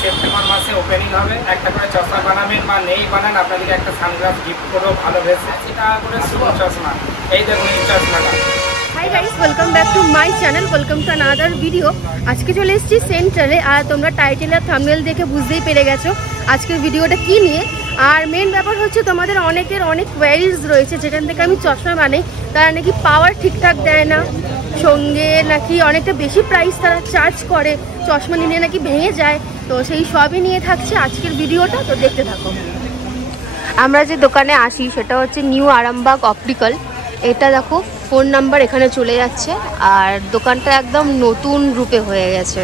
September মাসে opening হবে। একটা করে চশমা বানাবেন বা নেই বানান, আপনাদেরকে একটা সানগ্লাস গিফট করবো ভালো বেশি 80 টাকা করে শুধু চশমা। এই দেখুন এই চশমাটা। Hi guys, welcome back to my channel, welcome to another video. আজকে চলে এসেছি সেন্টারে, আর তোমরা টাইটেল আর থাম্বনেল দেখে বুঝতেই পেরে গেছো আজকের ভিডিওটা কি নিয়ে। আর মেন ব্যাপার হচ্ছে তোমাদের অনেকের অনেক কোয়ারিজ রয়েছে, যেখান থেকে আমি চশমা বানাই। তারা নাকি পাওয়ার ঠিকঠাক দেয় না, সঙ্গে নাকি অনেকটা বেশি প্রাইস তারা চার্জ করে, চশমা নিলে নাকি ভেঙে যায়। তো সেই সবই নিয়ে থাকছে আজকের ভিডিওটা, তো দেখতে থাকো। আমরা যে দোকানে আসি সেটা হচ্ছে নিউ আরামবাগ অপটিক্যাল। এটা দেখো ফোন নাম্বার এখানে চলে যাচ্ছে, আর দোকানটা একদম নতুন রূপে হয়ে গেছে।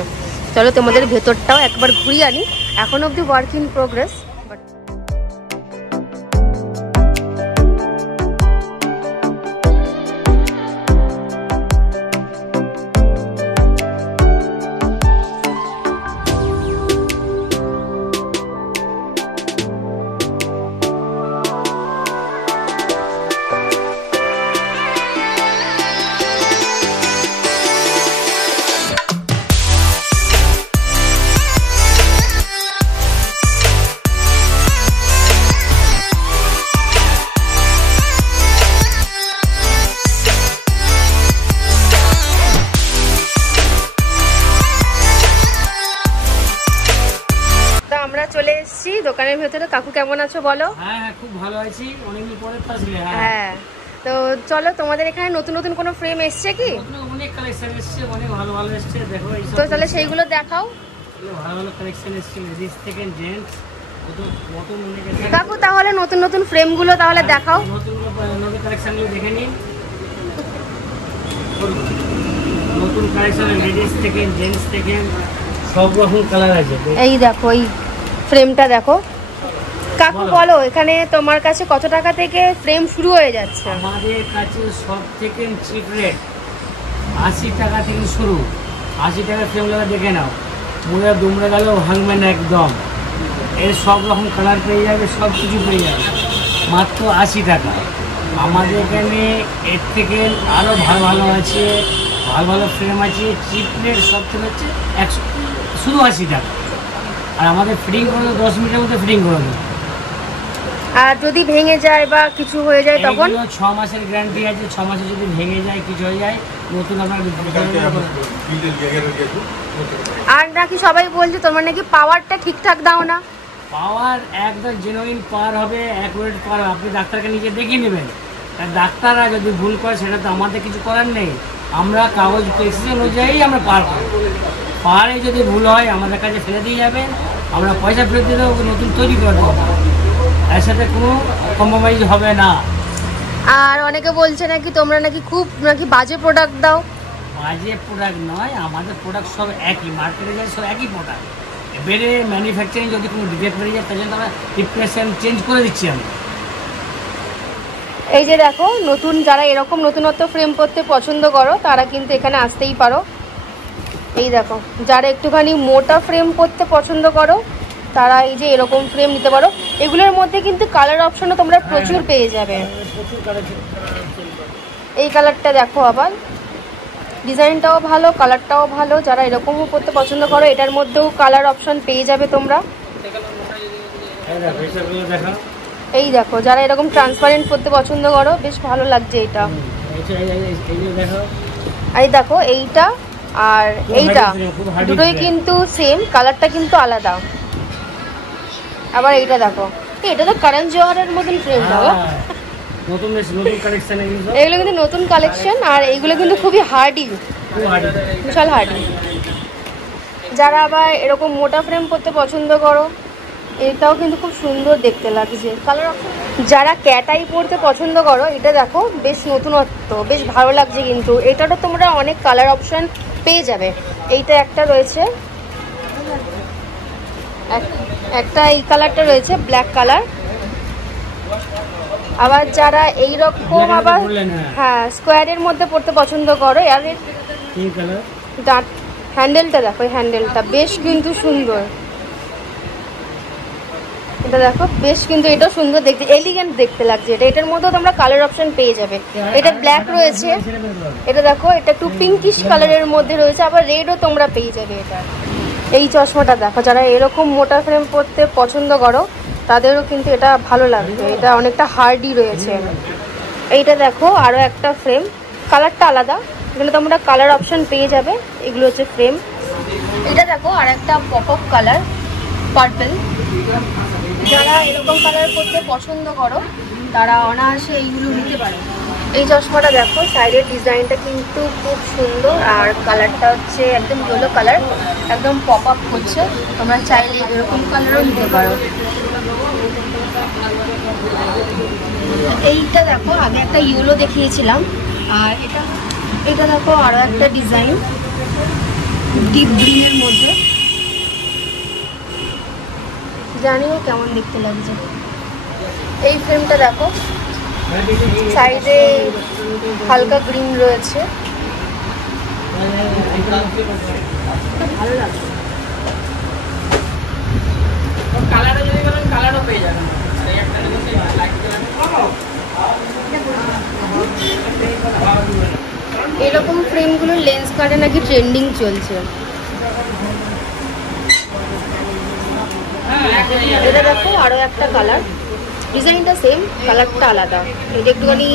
চলো তোমাদের ভেতরটাও একবার ঘুরিয়ে আনি। এখন অবধি ওয়ার্ক ইন প্রোগ্রেস। আমরা চলে এসেছি দোকানের ভেতরে। কাকু কেমন আছো বলো? হ্যাঁ খুব ভালো আছি, অনেকদিন পরে আসলে। হ্যাঁ, তো চলো তোমাদের এখানে নতুন নতুন কোনো ফ্রেম এসছে কি? অনেক কালেকশন এসছে, অনেক ভালো ভালো এসছে। দেখো তো তাহলে সেইগুলো দেখাও। ভালো ভালো কালেকশন এসছে, লেডিস থেকে জেন্টস নতুন অনেক। কাকু তাহলে নতুন নতুন ফ্রেমগুলো তাহলে দেখাও। নতুন কালেকশনগুলো দেখে নিন। নতুন কালেকশন লেডিস থেকে জেন্টস থেকে সব রকম কালার আছে। এই দেখো এই ফ্রেমটা দেখো। কাকু বলো এখানে তোমার কাছে কত টাকা থেকে ফ্রেম শুরু হয়ে যাচ্ছে? আমাদের কাছে সব থেকে চিপ রেট 80 টাকা থেকে শুরু। 80 টাকার ফ্রেমগুলো দেখে নাও, মুড়ে দুমড়ে গেলেও ভাঙবে না একদম। এর সব রকম কালার পেয়ে যাবে, সব কিছু পেয়ে যাবে মাত্র 80 টাকা। আমাদের এখানে এর থেকে আরও ভালো ভালো আছে, ভালো ভালো ফ্রেম আছে। চিপ রেট সব থেকে হচ্ছে 100, শুধু 80 টাকা। আর আমাদের ফিটিং করে 10 মিনিটের মধ্যে ফিটিং করে দেবো। আর যদি ভেঙে যায় বা কিছু হয়ে যায় তখন? 6 মাসের গ্যারান্টি আছে। 6 মাসে যদি ভেঙে যায় কিছু হয়ে যায় নতুন আপনার। আর নাকি সবাই বলছে তোমার নাকি পাওয়ারটা ঠিকঠাক দাও না। পাওয়ার একদম জেনুইন পাওয়ার হবে, অ্যাকুরেট পাওয়ার। আপনি ডাক্তারকে নিজে দেখিয়ে নেবেন। আর ডাক্তাররা যদি ভুল করে সেটা তো আমাদের কিছু করার নেই। আমরা কাগজ প্রেসিস অনুযায়ী আমরা পাওয়ার করি। পাওয়ারে যদি ভুল হয় আমাদের কাছে ফেলে দিয়ে যাবেন, আমরা পয়সা ফেরত দিয়ে দেবো, নতুন তৈরি করে দেবো। এর সাথে কোনো কম্প্রোমাইজ হবে না। আর অনেকে বলছে নাকি তোমরা নাকি খুব নাকি বাজে প্রোডাক্ট দাও। বাজে প্রোডাক্ট নয়, আমাদের প্রোডাক্ট সব একই, মার্কেটে যায় সব একই প্রোডাক্ট। এবারে ম্যানুফ্যাকচারিং যদি কোনো ডিফেক্ট বেরিয়ে যায় তার জন্য আমরা রিপ্লেসমেন্ট চেঞ্জ করে দিচ্ছি আমি। এই যে দেখো নতুন, যারা এরকম নতুনত্ব ফ্রেম করতে পছন্দ করো তারা কিন্তু এখানে আসতেই পারো। এই দেখো যারা একটুখানি মোটা ফ্রেম করতে পছন্দ করো তারা এই যে এরকম ফ্রেম নিতে পারো। এগুলোর মধ্যে কিন্তু কালার অপশনও তোমরা প্রচুর পেয়ে যাবে। এই কালারটা দেখো, আবার ডিজাইনটাও ভালো, কালারটাও ভালো। যারা এরকমও করতে পছন্দ করো এটার মধ্যেও কালার অপশন পেয়ে যাবে তোমরা। এই দেখো যারা এরকম ট্রান্সপারেন্ট করতে পছন্দ করো, বেশ ভালো লাগছে এটা। এই দেখো এইটা আর এইটা দুটোই কিন্তু সেম, কালারটা কিন্তু আলাদা। আবার এইটা দেখো, এটা তো করণ জোহরের মতন ফ্রেম দাও। এগুলো কিন্তু নতুন কালেকশন, আর এইগুলো কিন্তু খুবই হার্ডি, বিশাল হার্ডি। যারা আবার এরকম মোটা ফ্রেম করতে পছন্দ করো, এটাও কিন্তু খুব সুন্দর দেখতে লাগছে কালার। যারা ক্যাটাই পরতে পছন্দ করো, এটা দেখো বেশ নতুনত্ব, বেশ ভালো লাগছে কিন্তু। এটারও তোমরা অনেক কালার অপশন পেয়ে যাবে। এইটা একটা রয়েছে, একটা এই কালারটা রয়েছে ব্ল্যাক কালার। আবার যারা এইরকম আবার হ্যাঁ স্কোয়ারের মধ্যে পড়তে পছন্দ করো, আর হ্যান্ডেলটা দেখো, এই হ্যান্ডেলটা বেশ কিন্তু সুন্দর। এটা দেখো বেশ কিন্তু এটাও সুন্দর দেখতে, এলিগেন্ট দেখতে লাগছে এটা। এটার মধ্যেও তোমরা কালার অপশন পেয়ে যাবে। এটা ব্ল্যাক রয়েছে, এটা দেখো এটা একটু পিঙ্কিশ কালারের মধ্যে রয়েছে, আবার রেডও তোমরা পেয়ে যাবে। এটা এই চশমাটা দেখো, যারা এরকম মোটা ফ্রেম পরতে পছন্দ করো তাদেরও কিন্তু এটা ভালো লাগবে, এটা অনেকটা হার্ডি রয়েছে। এইটা দেখো আরও একটা ফ্রেম, কালারটা আলাদা, এখানে তোমরা কালার অপশন পেয়ে যাবে। এগুলো হচ্ছে ফ্রেম। এটা দেখো আর একটা পপ আপ কালার পার্পল, যারা এরকম কালার করতে পছন্দ করো তারা অনায়াসে এইগুলো নিতে পারো। এই চশমাটা দেখো, সাইডের ডিজাইনটা কিন্তু খুব সুন্দর, আর কালারটা হচ্ছে একদম ইয়েলো কালার, একদম পপ আপ করছে। তোমরা চাইলে এরকম কালারও নিতে পারো। এইটা দেখো, আগে একটা ইয়েলো দেখিয়েছিলাম, আর এটা দেখো আরও একটা ডিজাইন ডিপ গ্রিনের মধ্যে, জানিও কেমন দেখতে লাগছে। এই ফ্রেমটা দেখো, সাইডে হালকা গ্রিন রয়েছে, ভালো লাগছে। এরকম ফ্রেমগুলোর লেন্স কাটে নাকি ট্রেন্ডিং চলছে। এটা দেখো আরো একটা কালার, ডিজাইনটা সেম, কালারটা আলাদা। এটা একটুখানি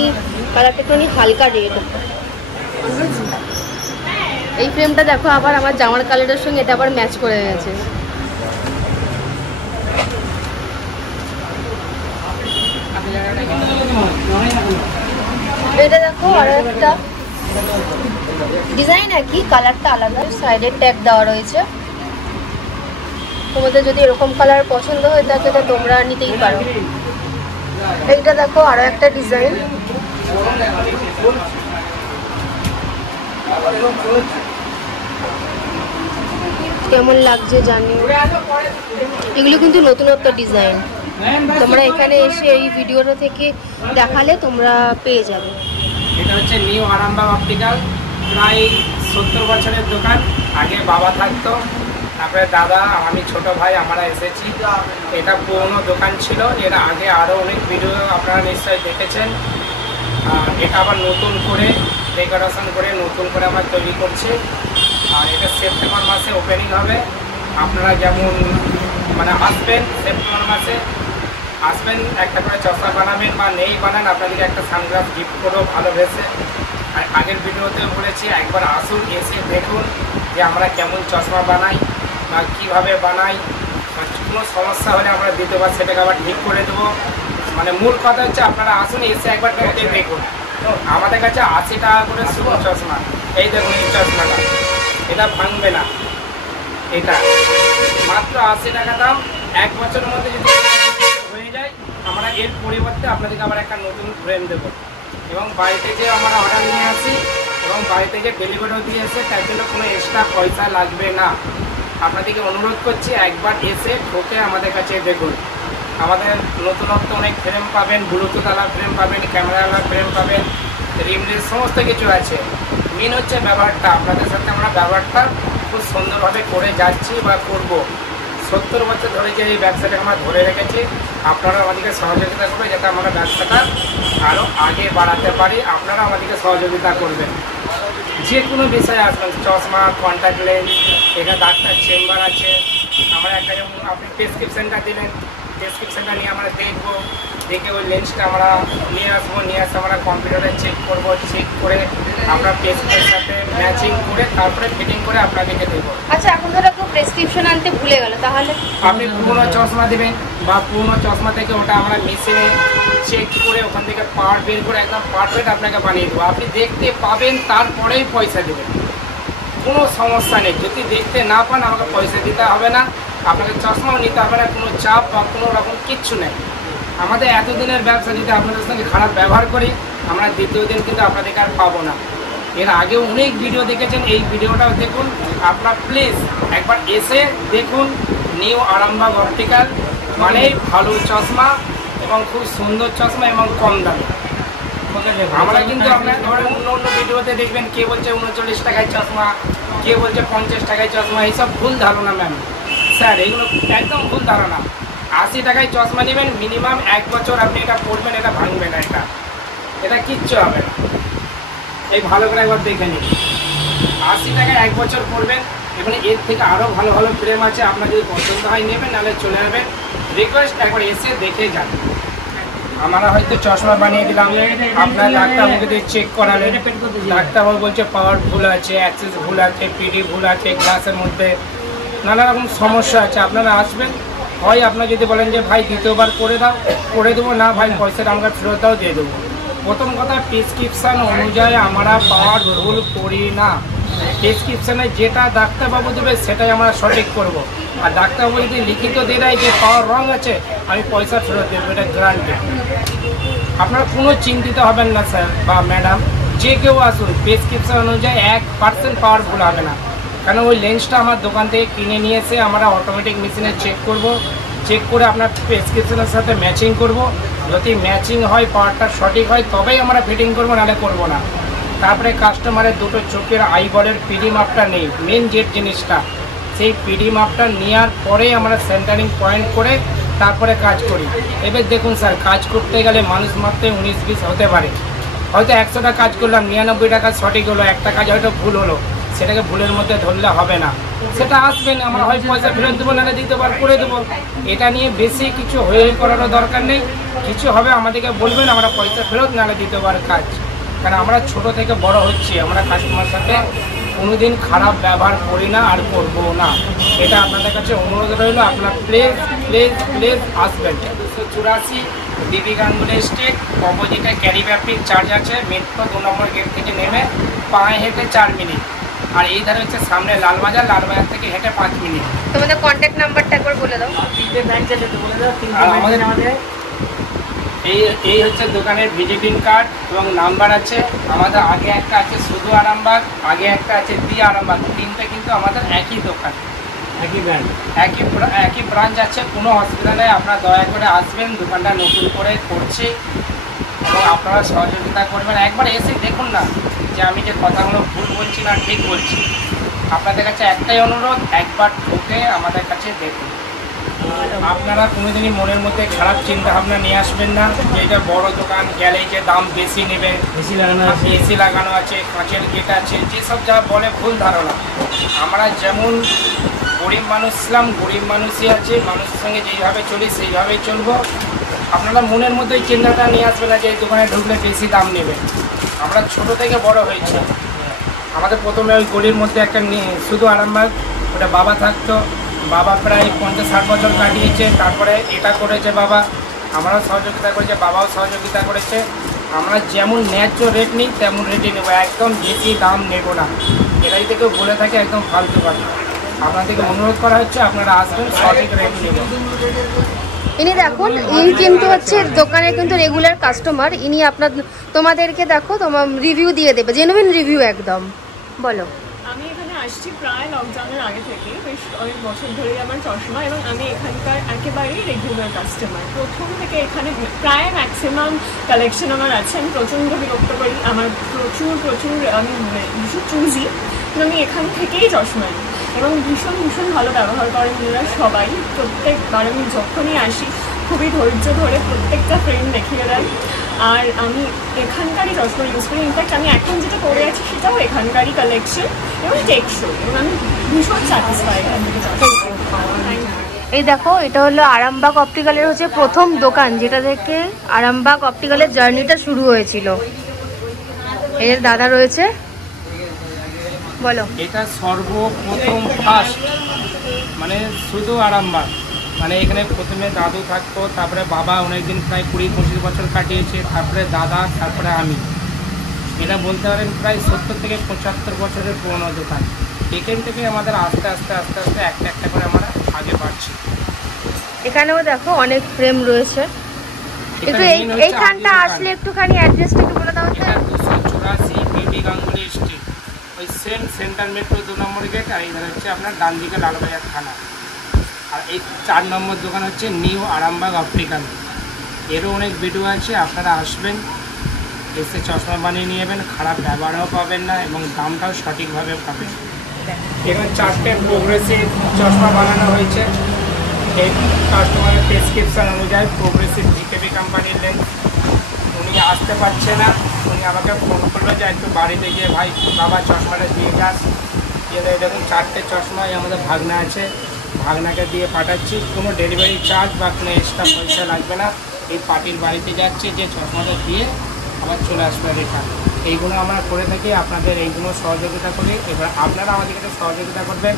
কালারটা একটুখানি হালকা রেড। এই ফ্রেমটা দেখো আবার আমার জামার কালারের সঙ্গে এটা আবার ম্যাচ করে গেছে। এটা দেখো আরো একটা ডিজাইন, একই কালারটা আলাদা, সাইডে ট্যাগ দেওয়া রয়েছে। তোমাদের যদি এরকম কালার পছন্দ হয়ে থাকে তো তোমরা নিতেই পারো। এইটা দেখো আরো একটা ডিজাইন, কেমন লাগছে জানি। এগুলো কিন্তু নতুনত্ব ডিজাইন, তোমরা এখানে এসে এই ভিডিওটা থেকে দেখালে তোমরা পেয়ে যাবে। এটা হচ্ছে নিউ আরামবাগ অপটিক্যাল, প্রায় 70 বছরের দোকান। আগে বাবা থাকতো, তারপরে দাদা, আমি ছোট ভাই, আমরা এসেছি। এটা পুরনো দোকান ছিল, এর আগে আরও অনেক ভিডিও আপনারা নিশ্চয়ই দেখেছেন। এটা আবার নতুন করে ডেকোরেশন করে নতুন করে আমরা তৈরি করছি। আর এটা সেপ্টেম্বর মাসে ওপেনিং হবে। আপনারা যেমন আসবেন, সেপ্টেম্বর মাসে আসবেন, একটা করে চশমা বানাবেন বা নেই বানান, আপনাদেরকে একটা সানগ্লাস গিফট করবো ভালোবেসে। আর আগের ভিডিওতে বলেছি একবার আসুন, এসে দেখুন যে আমরা কেমন চশমা বানাই বা কীভাবে বানাই। কোনো সমস্যা হলে আমরা দ্বিতীয়বার সেটাকে আবার ঠিক করে দেবো। মূল কথা হচ্ছে আপনারা আসুন, এসে একবার দেখুন। আমাদের কাছে 80 টাকা করে শুধু চশমা। এই দেখুন এই চশমাটা, এটা ভাঙবে না, এটা মাত্র 80 টাকা দাম। 1 বছরের মধ্যে যদি হয়ে যায়, আমরা এর পরিবর্তে আপনাদেরকে আবার একটা নতুন ফ্রেম দেবো। এবং বাড়িতে যে আমরা অর্ডার নিয়ে আসি এবং বাড়িতে যে ডেলিভারিও দিয়ে আসে, তার জন্য কোনো এক্সট্রা পয়সা লাগবে না। আপনাদেরকে অনুরোধ করছি একবার এসে ঠোকে আমাদের কাছে দেখুন। আমাদের নতুনত্ব অনেক ফ্রেম পাবেন, ব্লুটুথ আলা ফ্রেম পাবেন, ক্যামেরা আলা ফ্রেম পাবেন, রিমলেস সমস্ত কিছু আছে। মেন হচ্ছে ব্যবহারটা, আপনাদের সাথে আমরা ব্যবহারটা খুব সুন্দরভাবে করে যাচ্ছি বা করব। 70 বছর ধরে যে এই ব্যবসাটা আমরা ধরে রেখেছি, আপনারা আমাদেরকে সহযোগিতা করবে যাতে আমরা ব্যবসাটা আরও আগে বাড়াতে পারি। আপনারা আমাদেরকে সহযোগিতা করবেন। যে কোনো বিষয়ে আসবেন, চশমা, কন্ট্যাক্ট লেন্স, এখানে ডাক্তার চেম্বার আছে। আমরা একটা যেমন আপনি প্রেসক্রিপশানটা দিলেন, প্রেসক্রিপশানটা নিয়ে আমরা দেখবো, দেখে ওই লেন্সটা আমরা নিয়ে আসবো, নিয়ে আসে আমরা কম্পিউটারে চেক করবো, চেক করে আমরা প্রেসক্রিপশনের সাথে ম্যাচিং করে তারপরে ফিটিং করে আপনাদেরকে দেবো। আচ্ছা, এখন ধরো কেউ প্রেসক্রিপশন আনতে ভুলে গেল, তাহলে আপনি পুরোনো চশমা দেবেন বা পুরোনো চশমা থেকে ওটা আমরা মেশিনে চেক করে ওখান থেকে পার্ট বের করে একদম পারফেক্ট আপনাকে বানিয়ে দেবো। আপনি দেখতে পাবেন, তারপরেই পয়সা দেবেন, কোনো সমস্যা নেই। যদি দেখতে না পান আমাকে পয়সা দিতে হবে না, আপনাকে চশমাও নিতে হবে না, কোনো চাপ বা কোনো রকম কিচ্ছু নেই। আমাদের এতদিনের ব্যবসা যদি আপনাদের সঙ্গে খারাপ ব্যবহার করি, আমরা দ্বিতীয় দিন কিন্তু আপনাদেরকে আর পাবো না। এর আগেও অনেক ভিডিও দেখেছেন, এই ভিডিওটাও দেখুন। আপনারা প্লিজ একবার এসে দেখুন। নিউ আরামবাগ অপটিক্যাল মানেই ভালো চশমা এবং খুব সুন্দর চশমা এবং কম দামে। আমরা কিন্তু আপনার ধরেন অন্য ভিডিওতে দেখবেন কে বলছে 39 টাকায় চশমা, কে বলছে 50 টাকায় চশমা। এইসব ভুল ধারণা ম্যাম, স্যার, এগুলো একদম ভুল ধারণা। 80 টাকায় চশমা নেবেন, মিনিমাম 1 বছর আপনি এটা পরবেন, এটা ভাঙবে না, এটা কিচ্ছু হবে না। এই ভালো করে একবার দেখে নিন। 80 টাকায় 1 বছর পরবেন, এখানে এর থেকে আরও ভালো ভালো ফ্রেম আছে, আপনার যদি পছন্দ হয় নেবেন, নাহলে চলে যাবেন। রিকোয়েস্ট একবার এসে দেখে যান। আমরা হয়তো চশমা বানিয়ে দিলাম, আপনার ডাক্তারবাবুকে দিয়ে চেক করালেন, ডাক্তারবাবু বলছে পাওয়ার ভুল আছে, অ্যাক্সেস ভুল আছে, পিডি ভুল আছে, গ্লাসের মধ্যে নানা রকম সমস্যা আছে। আপনারা আসবেন, হয় আপনারা যদি বলেন যে ভাই দ্বিতীয়বার করে দাও, করে দেবো, না ভাই পয়সাটা আমাকে ফেরত দাও, দিয়ে দেবো। প্রথম কথা, প্রেসক্রিপশান অনুযায়ী আমরা পাওয়ার ভুল করি না। প্রেসক্রিপশানে যেটা ডাক্তারবাবু দেবে সেটাই আমরা সঠিক করব। আর ডাক্তারবাবু যদি লিখিত দিয়ে দেয় যে পাওয়ার রং আছে, আমি পয়সা ফেরত দেবো, এটা গ্যারান্টি। আপনারা কোনো চিন্তিত হবেন না স্যার বা ম্যাডাম, যে কেউ আসুন, প্রেসক্রিপশন অনুযায়ী 1% পাওয়ার ভুল হবে না। কারণ ওই লেন্সটা আমার দোকান থেকে কিনে নিয়ে এসে আমরা অটোমেটিক মেশিনে চেক করব, চেক করে আপনার প্রেসক্রিপশনের সাথে ম্যাচিং করব। যদি ম্যাচিং হয়, পাওয়ারটা সঠিক হয়, তবেই আমরা ফিটিং করবো, নাহলে করবো না। তারপরে কাস্টমারের দুটো চোখের আইবলের পিডি মাপটা নেই, মেন যে জিনিসটা, সেই পিডি মাপটা নেওয়ার পরে আমরা সেন্টারিং পয়েন্ট করে তারপরে কাজ করি। এবার দেখুন স্যার, কাজ করতে গেলে মানুষ মাত্র 19-20 হতে পারে। হয়তো 100টা কাজ করলাম, 99 টাকা সঠিক হলো, একটা কাজ হয়তো ভুল হলো, সেটাকে ভুলের মধ্যে ধরলে হবে না। সেটা আসবেন, আমরা হয় পয়সা ফেরত দেবো, নাহলে দ্বিতীয়বার করে দেবো। এটা নিয়ে বেশি কিছু হয়ে করারও দরকার নেই। কিছু হবে আমাদেরকে বলবেন, আমরা পয়সা ফেরত, নাহলে দ্বিতীয়বার কাজ। কারণ আমরা ছোট থেকে বড় হচ্ছি, আমরা কাস্টমার সাথে কোনোদিন খারাপ ব্যবহার করি না আর করবো না। এটা আপনাদের কাছে অনুরোধ রইল, আপনার প্লিজ প্লিজ প্লিজ আসবেন। 284 বিবি গাঙ্গুলি স্ট্রিট, অপোজিটে ক্যারি ব্যাপিং চার্জ আছে, মেট্রো 2 নম্বর গেট থেকে নেমে পায়ে হেঁটে 4 মিনিট। আর এই ধারে হচ্ছে সামনে লালবাজার, লালবাজার থেকে হেঁটে 5 মিনিট। তোমাদের কন্ট্যাক্ট নাম্বারটা একবার বলে দাও। আর আমাদের এই হচ্ছে দোকানের ভিজিটিং কার্ড এবং নাম্বার আছে। আমাদের আগে একটা আছে শুধু আরামবাগ, আগে একটা আছে দি আরামবাগ, তিনটে কিন্তু আমাদের একই দোকান, একই ব্র্যান্ড, একই ব্রাঞ্চ আছে। কোনো অসুবিধা নেই, আপনারা দয়া করে আসবেন, দোকানটা নতুন করে করছি এবং আপনারা সহযোগিতা করবেন। একবার এসে দেখুন না যে আমি যে কথাগুলো ভুল বলছি না ঠিক বলছি। আপনাদের কাছে একটাই অনুরোধ, একবার ঢুকে আমাদের কাছে দেখুন। আপনারা কোনোদিনই মনের মধ্যে খারাপ চিন্তা ভাবনা নিয়ে আসবেন না যে এটা বড় দোকান, গেলেই যে দাম বেশি নেবে, এসি লাগানো আছে, কাঁচের গেট আছে, যেসব যা বলে ভুল ধারণা। আমরা যেমন গরিব মানুষ ছিলাম, গরিব মানুষই আছে, মানুষের সঙ্গে যেইভাবে চলি সেইভাবেই চলবো। আপনারা মনের মধ্যে ওই চিন্তাটা নিয়ে আসবেন না যে এই দোকানে ঢুকলে বেশি দাম নেবে। আমরা ছোট থেকে বড় হয়েছি। আমাদের প্রথমে ওই গলির মধ্যে একটা শুধু আরামবাগ, ওটা বাবা থাকতো, বাবা প্রায় 50-60 বছর কাটিয়েছে, তারপরে এটা করেছে বাবা, আমরাও সহযোগিতা করেছে, বাবাও সহযোগিতা করেছে। আমরা যেমন ন্যায্য রেট নিই তেমন রেটই নেবো, একদম বেশি দাম নেব না। এটা যদি কেউ বলে থাকে একদম ফালতু কথা। আপনাদেরকে অনুরোধ করা হচ্ছে, আপনারা আসবেন, সঠিক রেট নেব। ইনি দেখুন, ইনি কিন্তু হচ্ছে দোকানে কিন্তু রেগুলার কাস্টমার। ইনি তোমাদেরকে দেখো, তোমার রিভিউ দিয়ে দেবে, জেনুইন রিভিউ একদম। বলো। আমি এখানে আসছি প্রায় লকডাউনের আগে থেকে, বেশ অনেক বছর ধরেই আমার চশমা, এবং আমি এখানকার একেবারেই রেগুলার কাস্টমার। প্রথম থেকে এখানে প্রায় ম্যাক্সিমাম কালেকশন আমার আছে। আমি প্রচণ্ড বিরক্ত করি, আমার প্রচুর আমি ভীষণ চুজি, কিন্তু আমি এখান থেকেই চশমা নিই এবং ভীষণ ভালো ব্যবহার করেন ওনারা সবাই। প্রত্যেকবার আমি যখনই আসি খুবই ধৈর্য ধরে প্রত্যেকটা ফ্রেম দেখিয়ে দেন। আর আমি এখানকারই চশমা ইউজ করি। ইনফ্যাক্ট আমি এখন যেটা করে আছি সেটাও এখানকারই কালেকশন এবং টেকসই, এবং আমি ভীষণ স্যাটিসফাইড এখান থেকে চশমা। এই দেখো, এটা হলো আরামবাগ অপটিক্যালের হচ্ছে প্রথম দোকান, যেটা থেকে আরামবাগ অপটিক্যালের জার্নিটা শুরু হয়েছিল। এর দাদা রয়েছে, বলো। এটা সর্বপ্রথম ফার্স্ট মানে শুধু আরামবাগ, মানে এখানে প্রথমে দাদু থাকতো, তারপরে বাবা অনেকদিন প্রায় 20-25 বছর কাটিয়েছে, তারপরে দাদা, তারপরে আমি। এটা বলতে পারেন প্রায় 70 থেকে 75 বছরের পুরনো দোকান। এখান থেকে আমাদের আস্তে আস্তে একটা করে আমরা আগে বাড়ছি। এখানেও দেখো অনেক ফ্রেম রয়েছে। একটু এইখানটা আসলে একটুখানি অ্যাড্রেসটা একটু বলে দাও। এটা 284 বিবি গাঙ্গুলি স্ট্রিট, ওই সেম সেন্টার মেট্রো 2 নম্বর গেট, আর এইখানে হচ্ছে আপনার ডান দিকে লালবাজার থানা। আর এই 4 নম্বর দোকান হচ্ছে নিউ আরামবাগ অপটিক্যাল। এরও অনেক ভিডিও আছে, আপনারা আসবেন, এসে চশমা বানিয়ে নিয়ে যাবেন, খারাপ ব্যবহারও পাবেন না এবং দামটাও সঠিকভাবে পাবেন। এখানে 4টে প্রোগ্রেসিভ চশমা বানানো হয়েছে। এই কাস্টমারের প্রেসক্রিপশান অনুযায়ী প্রোগ্রেসিভ জিকেবি কোম্পানির লেন্স। উনি আসতে পারছে না, উনি আমাকে ফোন করলো যে একটু বাড়িতে গিয়ে ভাই বাবা চশমাটা দিয়ে যাস। দেখুন 4টে চশমায় আমাদের ভাগনা আছে, ভাগনাকে দিয়ে পাঠাচ্ছি। কোনো ডেলিভারি চার্জ বা কোনো এক্সট্রা পয়সা লাগবে না। এই পার্টির বাড়িতে যাচ্ছে, যে চশমাটা দিয়ে আবার চলে আসবে রিটার্ন। এইগুলো আমরা করে থাকি, আপনাদের এইগুলো সহযোগিতা করি। এবার আপনারা আমাদেরকে সহযোগিতা করবেন,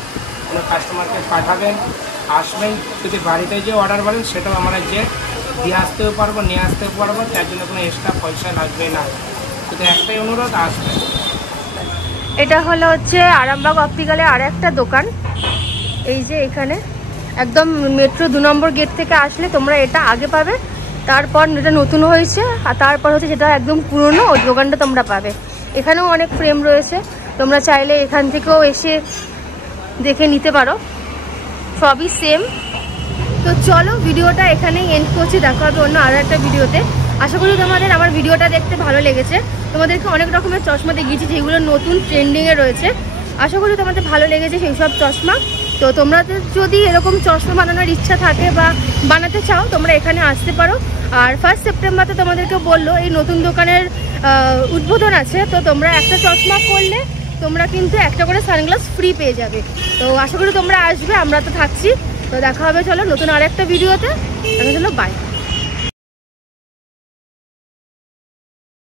কোনো কাস্টমারকে পাঠাবেন, আসবেন। যদি বাড়িতে যে অর্ডার বলেন সেটাও আমরা যে দিয়ে আসতেও পারবো, নিয়ে আসতেও পারবো, তার জন্য কোনো এক্সট্রা পয়সা লাগবে না। শুধু একটাই অনুরোধ, আসবেন। এটা হলো হচ্ছে আরামবাগ অপটিক্যালে আর একটা দোকান। এই যে এখানে একদম মেট্রো 2 নম্বর গেট থেকে আসলে তোমরা এটা আগে পাবে, তারপর এটা নতুন হয়েছে, আর তারপর হচ্ছে যেটা একদম পুরনো ওই দোকানটা তোমরা পাবে। এখানেও অনেক ফ্রেম রয়েছে, তোমরা চাইলে এখান থেকেও এসে দেখে নিতে পারো, সবই সেম। তো চলো ভিডিওটা এখানেই এন্ড করছি, দেখা হবে অন্য আরও একটা ভিডিওতে। আশা করি তোমাদের আমার ভিডিওটা দেখতে ভালো লেগেছে। তোমাদেরকে অনেক রকমের চশমা দেখিয়েছি যেগুলো নতুন ট্রেন্ডিংয়ে রয়েছে। আশা করি তোমাদের ভালো লেগেছে সেই সব চশমা। তো তোমরা যদি এরকম চশমা বানানোর ইচ্ছা থাকে বা বানাতে চাও, তোমরা এখানে আসতে পারো। আর 1 সেপ্টেম্বর তোমাদেরকে বললো এই নতুন দোকানের উদ্বোধন আছে, তো তোমরা একটা চশমা করলে তোমরা কিন্তু একটা করে সানগ্লাস ফ্রি পেয়ে যাবে। তো আশা করি তোমরা আসবে, আমরা তো থাকছি। তো দেখা হবে চলো নতুন আর একটা ভিডিওতে। চলো বাই।